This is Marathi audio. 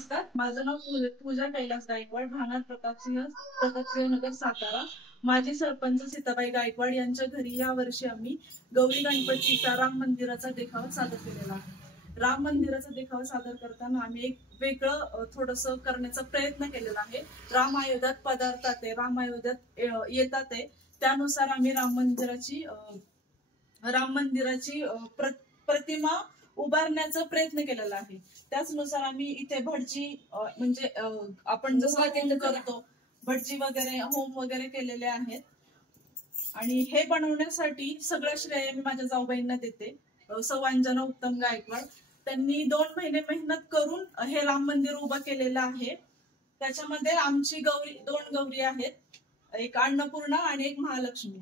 नमस्कार, माझं नाव पूजा कैलास गायकवाड, राहणार प्रतापसिंह नगर, सातारा. माजी सरपंच सीताबाई गायकवाड यांच्या घरी या वर्षी आम्ही गौरी गणपतीचा राम मंदिराचा देखावा सादर केलेला आहे. राम मंदिराचा देखावा सादर करताना आम्ही एक वेगळं थोडस करण्याचा प्रयत्न केलेला आहे. राम अयोध्यात पदार्थ आहे, राम अयोध्यात येतात आहे, त्यानुसार आम्ही राम मंदिराची प्रतिमा उभारण्याचा प्रयत्न केलेला आहे. त्याचनुसार आम्ही इथे भटजी म्हणजे आपण जसं अटेंड करतो भटजी वगैरे होम वगैरे केलेले आहेत. आणि हे बनवण्यासाठी सगळं श्रेय मी माझ्या जाऊबाईंना देते. सौ अंजना उत्तम गायकवाड त्यांनी 2 महिने मेहनत करून हे राम मंदिर उभं केलेलं आहे. त्याच्यामध्ये आमची 2 गौरी आहेत, एक अन्नपूर्णा आणि एक महालक्ष्मी.